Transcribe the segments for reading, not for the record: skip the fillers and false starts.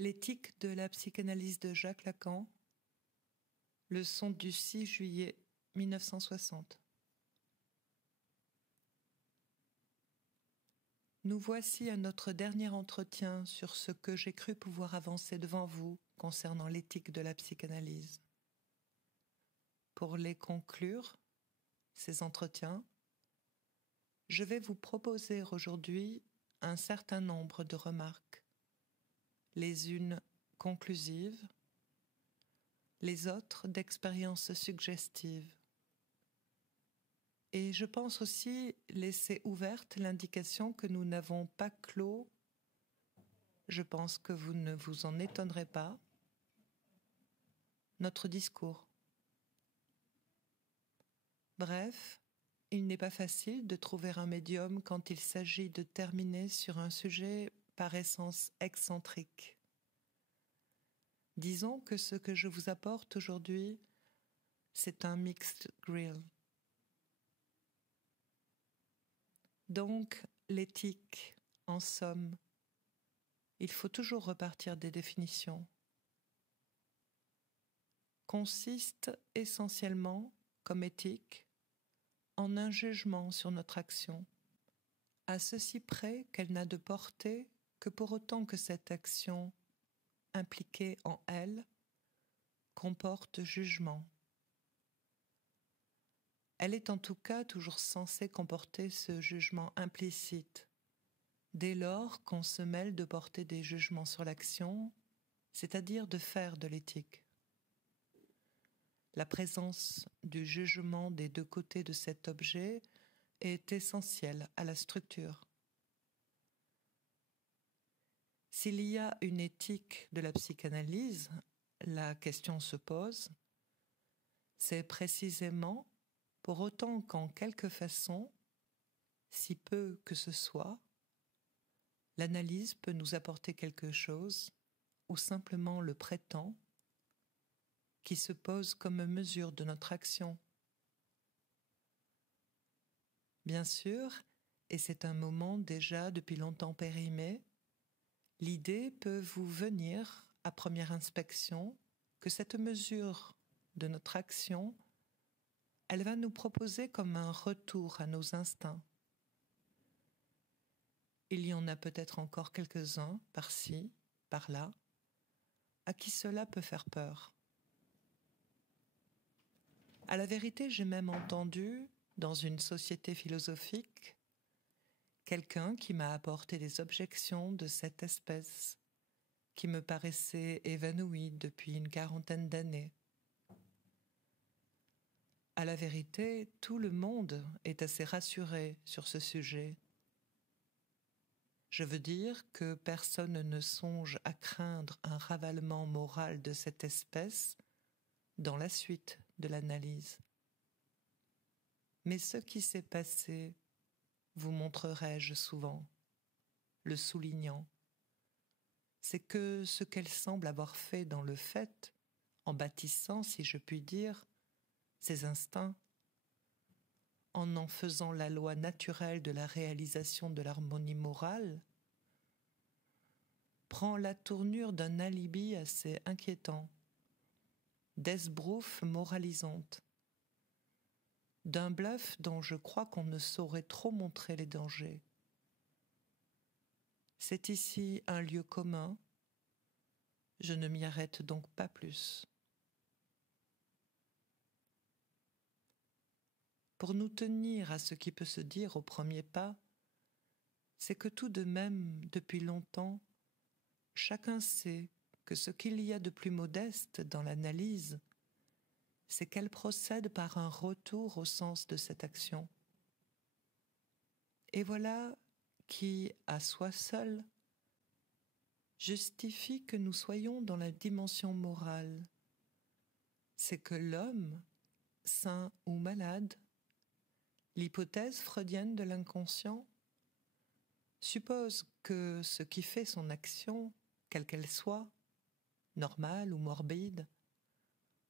L'éthique de la psychanalyse de Jacques Lacan, leçon du 6 juillet 1960. Nous voici à notre dernier entretien sur ce que j'ai cru pouvoir avancer devant vous concernant l'éthique de la psychanalyse. Pour les conclure, ces entretiens, je vais vous proposer aujourd'hui un certain nombre de remarques, les unes conclusives, les autres d'expériences suggestives. Et je pense aussi laisser ouverte l'indication que nous n'avons pas clos, je pense que vous ne vous en étonnerez pas, notre discours. Bref, il n'est pas facile de trouver un médium quand il s'agit de terminer sur un sujet par essence excentrique. Disons que ce que je vous apporte aujourd'hui, c'est un mixed grill. Donc, l'éthique, en somme, il faut toujours repartir des définitions, consiste essentiellement, comme éthique, en un jugement sur notre action, à ceci près qu'elle n'a de portée que pour autant que cette action, impliquée en elle, comporte jugement. Elle est en tout cas toujours censée comporter ce jugement implicite, dès lors qu'on se mêle de porter des jugements sur l'action, c'est-à-dire de faire de l'éthique. La présence du jugement des deux côtés de cet objet est essentielle à la structure. S'il y a une éthique de la psychanalyse, la question se pose, c'est précisément pour autant qu'en quelque façon, si peu que ce soit, l'analyse peut nous apporter quelque chose, ou simplement le prétend, qui se pose comme mesure de notre action. Bien sûr, et c'est un moment déjà depuis longtemps périmé, l'idée peut vous venir, à première inspection, que cette mesure de notre action, elle va nous proposer comme un retour à nos instincts. Il y en a peut-être encore quelques-uns, par-ci, par-là, à qui cela peut faire peur. À la vérité, j'ai même entendu, dans une société philosophique, quelqu'un qui m'a apporté des objections de cette espèce, qui me paraissait évanoui depuis une quarantaine d'années. À la vérité, tout le monde est assez rassuré sur ce sujet. Je veux dire que personne ne songe à craindre un ravalement moral de cette espèce dans la suite de l'analyse. Mais ce qui s'est passé, vous montrerai-je souvent, le soulignant, c'est que ce qu'elle semble avoir fait dans le fait, en bâtissant, si je puis dire, ses instincts, en faisant la loi naturelle de la réalisation de l'harmonie morale, prend la tournure d'un alibi assez inquiétant, d'esbrouffe moralisante, d'un bluff dont je crois qu'on ne saurait trop montrer les dangers. C'est ici un lieu commun, je ne m'y arrête donc pas plus. Pour nous tenir à ce qui peut se dire au premier pas, c'est que tout de même, depuis longtemps, chacun sait que ce qu'il y a de plus modeste dans l'analyse, c'est qu'elle procède par un retour au sens de cette action. Et voilà qui, à soi seul, justifie que nous soyons dans la dimension morale. C'est que l'homme, sain ou malade, l'hypothèse freudienne de l'inconscient, suppose que ce qui fait son action, quelle qu'elle soit, normale ou morbide,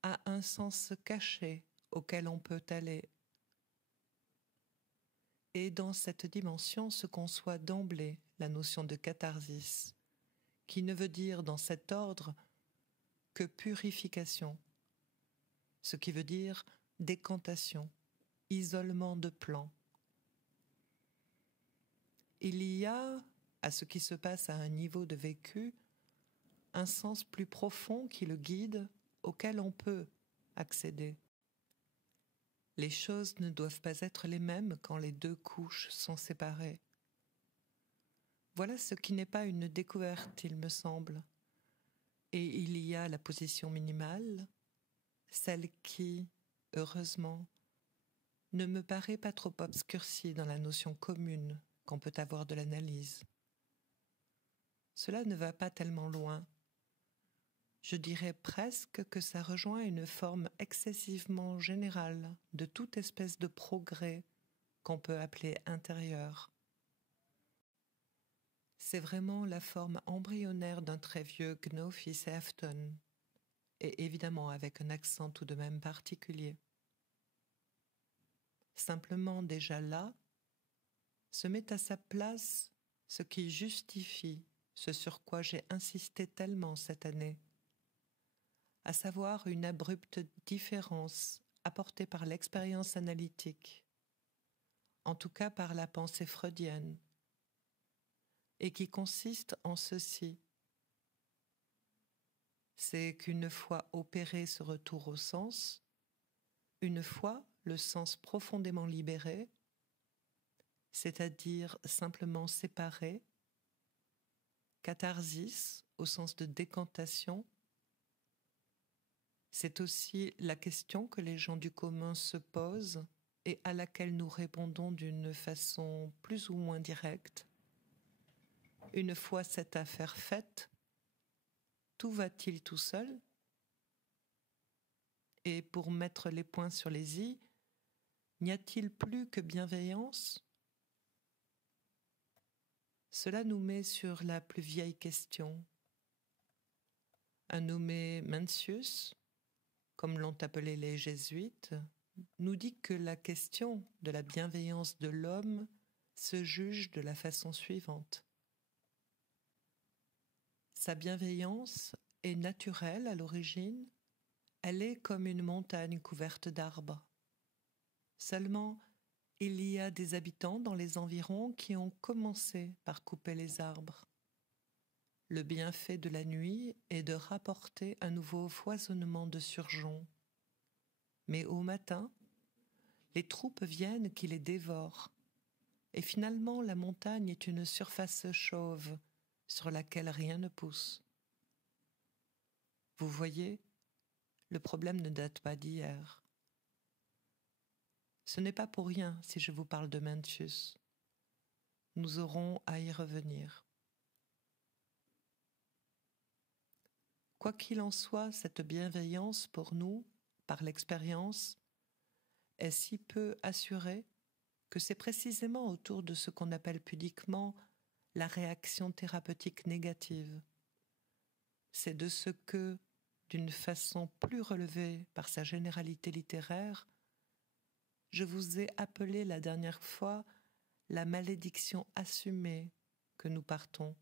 a un sens caché auquel on peut aller. Et dans cette dimension se conçoit d'emblée la notion de catharsis, qui ne veut dire dans cet ordre que purification, ce qui veut dire décantation, isolement de plan. Il y a, à ce qui se passe à un niveau de vécu, un sens plus profond qui le guide, auquel on peut accéder. Les choses ne doivent pas être les mêmes quand les deux couches sont séparées. Voilà ce qui n'est pas une découverte, il me semble. Et il y a la position minimale, celle qui, heureusement, ne me paraît pas trop obscurcie dans la notion commune qu'on peut avoir de l'analyse. Cela ne va pas tellement loin. Je dirais presque que ça rejoint une forme excessivement générale de toute espèce de progrès qu'on peut appeler intérieur. C'est vraiment la forme embryonnaire d'un très vieux Gnophis Efton, et évidemment avec un accent tout de même particulier. Simplement déjà là, se met à sa place ce qui justifie ce sur quoi j'ai insisté tellement cette année, à savoir une abrupte différence apportée par l'expérience analytique, en tout cas par la pensée freudienne, et qui consiste en ceci. C'est qu'une fois opéré ce retour au sens, une fois le sens profondément libéré, c'est-à-dire simplement séparé, catharsis au sens de décantation, c'est aussi la question que les gens du commun se posent et à laquelle nous répondons d'une façon plus ou moins directe. Une fois cette affaire faite, tout va-t-il tout seul ? Et pour mettre les points sur les i, n'y a-t-il plus que bienveillance ? Cela nous met sur la plus vieille question. Un nommé Mencius, comme l'ont appelé les jésuites, nous dit que la question de la bienveillance de l'homme se juge de la façon suivante. Sa bienveillance est naturelle à l'origine, elle est comme une montagne couverte d'arbres. Seulement, il y a des habitants dans les environs qui ont commencé par couper les arbres. Le bienfait de la nuit est de rapporter un nouveau foisonnement de surgeons. Mais au matin, les troupes viennent qui les dévorent. Et finalement, la montagne est une surface chauve sur laquelle rien ne pousse. Vous voyez, le problème ne date pas d'hier. Ce n'est pas pour rien si je vous parle de Mencius. Nous aurons à y revenir. Quoi qu'il en soit, cette bienveillance pour nous, par l'expérience, est si peu assurée que c'est précisément autour de ce qu'on appelle pudiquement la réaction thérapeutique négative. C'est de ce que, d'une façon plus relevée par sa généralité littéraire, je vous ai appelé la dernière fois la malédiction assumée que nous partons,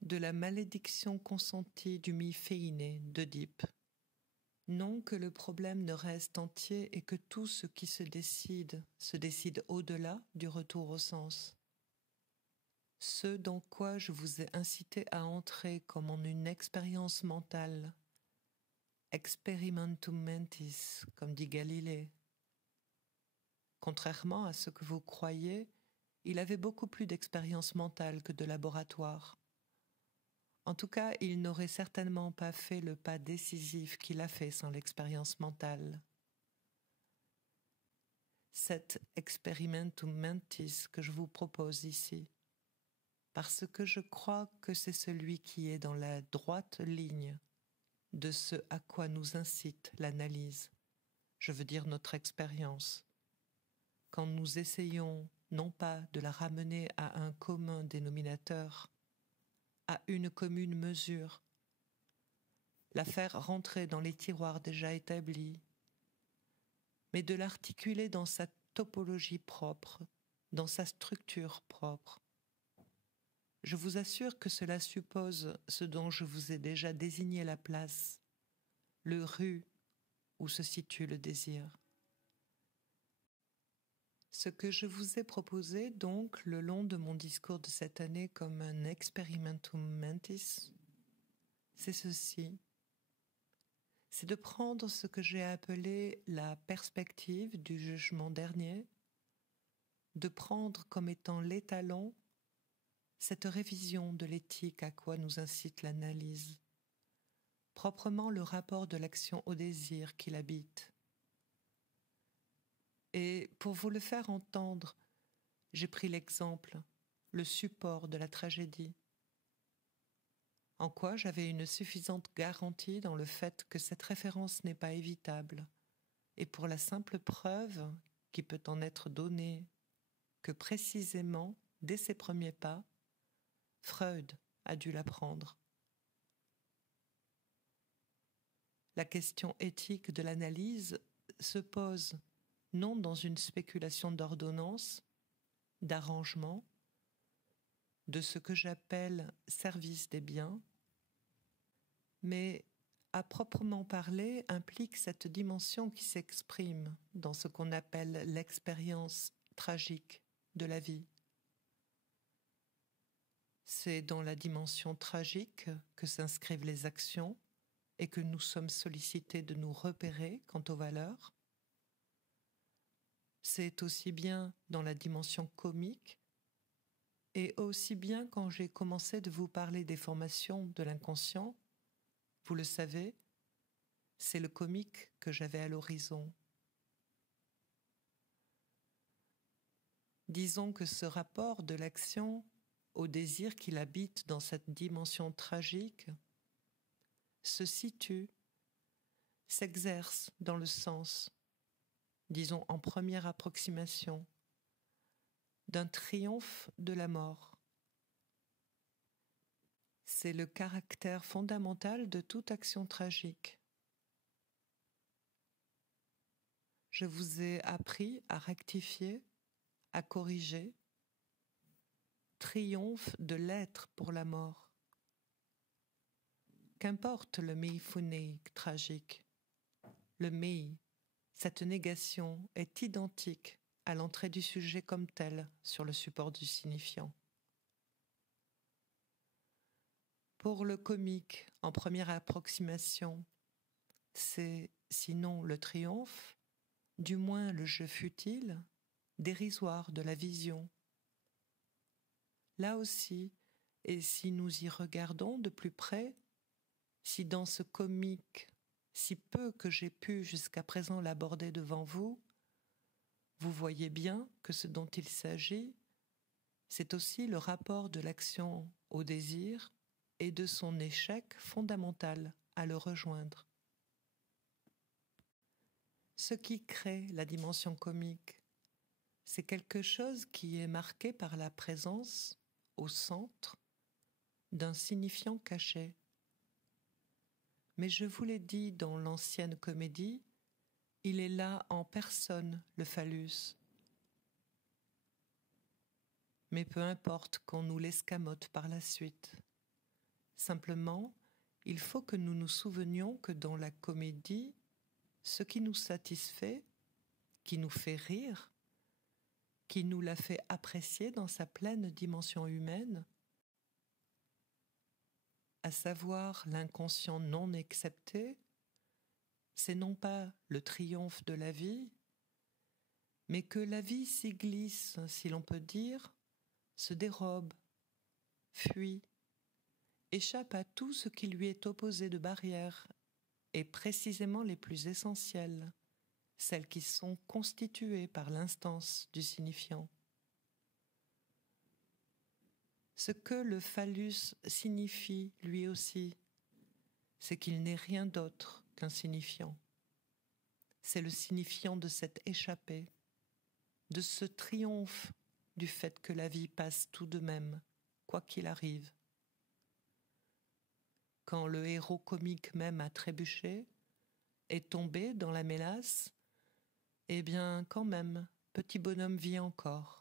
de la malédiction consentie du mi-féiné d'Œdipe. Non que le problème ne reste entier et que tout ce qui se décide au-delà du retour au sens. Ce dans quoi je vous ai incité à entrer comme en une expérience mentale, experimentum mentis, comme dit Galilée. Contrairement à ce que vous croyez, il avait beaucoup plus d'expérience mentale que de laboratoire. En tout cas, il n'aurait certainement pas fait le pas décisif qu'il a fait sans l'expérience mentale. Cet experimentum mentis que je vous propose ici, parce que je crois que c'est celui qui est dans la droite ligne de ce à quoi nous incite l'analyse, je veux dire notre expérience, quand nous essayons non pas de la ramener à un commun dénominateur, à une commune mesure, la faire rentrer dans les tiroirs déjà établis, mais de l'articuler dans sa topologie propre, dans sa structure propre. je vous assure que cela suppose ce dont je vous ai déjà désigné la place, le rue où se situe le désir. Ce que je vous ai proposé donc le long de mon discours de cette année comme un experimentum mentis, c'est ceci. C'est de prendre ce que j'ai appelé la perspective du jugement dernier, de prendre comme étant l'étalon cette révision de l'éthique à quoi nous incite l'analyse, proprement le rapport de l'action au désir qui l'habite. Et pour vous le faire entendre, j'ai pris l'exemple, le support de la tragédie. En quoi j'avais une suffisante garantie dans le fait que cette référence n'est pas évitable, et pour la simple preuve qui peut en être donnée que précisément, dès ses premiers pas, Freud a dû l'apprendre. La question éthique de l'analyse se pose non dans une spéculation d'ordonnance, d'arrangement, de ce que j'appelle service des biens, mais à proprement parler implique cette dimension qui s'exprime dans ce qu'on appelle l'expérience tragique de la vie. C'est dans la dimension tragique que s'inscrivent les actions et que nous sommes sollicités de nous repérer quant aux valeurs. C'est aussi bien dans la dimension comique et aussi bien quand j'ai commencé de vous parler des formations de l'inconscient. Vous le savez, c'est le comique que j'avais à l'horizon. Disons que ce rapport de l'action au désir qu'il habite dans cette dimension tragique se situe, s'exerce dans le sens, disons en première approximation, d'un triomphe de la mort. C'est le caractère fondamental de toute action tragique. Je vous ai appris à rectifier, à corriger, triomphe de l'être pour la mort. Qu'importe le meiphonique tragique, le mei, cette négation est identique à l'entrée du sujet comme tel sur le support du signifiant. Pour le comique, en première approximation, c'est, sinon le triomphe, du moins le jeu futile, dérisoire de la vision. Là aussi, et si nous y regardons de plus près, si dans ce comique, si peu que j'ai pu jusqu'à présent l'aborder devant vous, vous voyez bien que ce dont il s'agit, c'est aussi le rapport de l'action au désir et de son échec fondamental à le rejoindre. Ce qui crée la dimension comique, c'est quelque chose qui est marqué par la présence, au centre, d'un signifiant caché. Mais je vous l'ai dit dans l'ancienne comédie, il est là en personne, le phallus. Mais peu importe qu'on nous l'escamote par la suite. Simplement, il faut que nous nous souvenions que dans la comédie, ce qui nous satisfait, qui nous fait rire, qui nous l'a fait apprécier dans sa pleine dimension humaine, à savoir l'inconscient non accepté, c'est non pas le triomphe de la vie, mais que la vie s'y glisse, si l'on peut dire, se dérobe, fuit, échappe à tout ce qui lui est opposé de barrières, et précisément les plus essentielles, celles qui sont constituées par l'instance du signifiant. Ce que le phallus signifie lui aussi, c'est qu'il n'est rien d'autre qu'un signifiant. C'est le signifiant de cette échappée, de ce triomphe du fait que la vie passe tout de même, quoi qu'il arrive. Quand le héros comique même a trébuché, est tombé dans la mélasse, eh bien quand même, petit bonhomme vit encore.